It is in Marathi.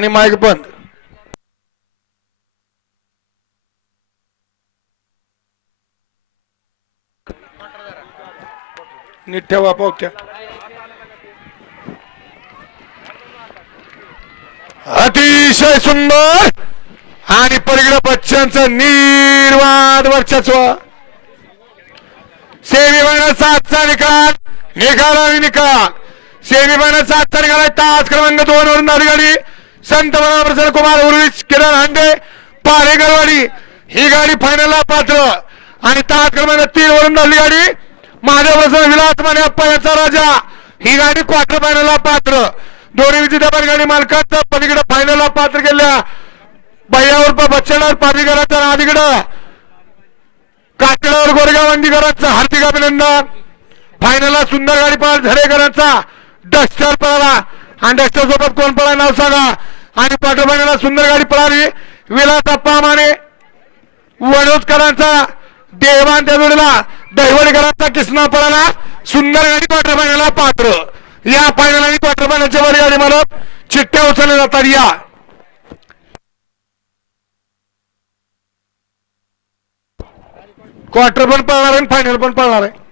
आणि माईक बंद. नीट ठेवा पोक्या अतिशय सुंदर आणि पलीकडे बच्चांचं निर्वाद वर्चस्व. सेमीफायनलचा सातचा निकाल निकाल आणि निकाल. सेमीफायनलचा सातचा निकाल आहे. तास क्रमांक दोन वरून धावली गाडी. संत प्रसन्न कुमार उर्विश किरण हांडे पारेगरवाडी ही गाडी फायनलला पात्र. आणि तास क्रमांक तीन वरून धावली गाडी. महादेव प्रसन्न विलास माने अप्पा राजा. ही गाडी क्वार्टर फायनलला पात्र. दोन्ही विजेत्या गाडी मालकाचं पलीकडे फायनलला पात्र केल्या. भैयावर बच्चनावर पारडीकरांच्या आधीकडं काकडावर गोरगाव अंडीकरांचा हार्दिक अभिनंदन. फायनलला सुंदर गाडी पळाल झरेकरांचा. डस्टर पळाला. आणि डस्टर सोबत कोण पळा नाव सांगा. आणि क्वार्टर सुंदर गाडी पळाली. विलास अप्पा माने. वडोदकरांचा देवान त्या जोडीला दहिवडकरांचा किसना पळाला. सुंदर गाडी क्वार्टर पात्र. या फायनल आणि क्वार्टर फायनलच्या वर गाडी मला चिठ्ठ्या उचलल्या जातात. या. क्वार्टर पण पळणार आहे फायनल पण पळणार आहे.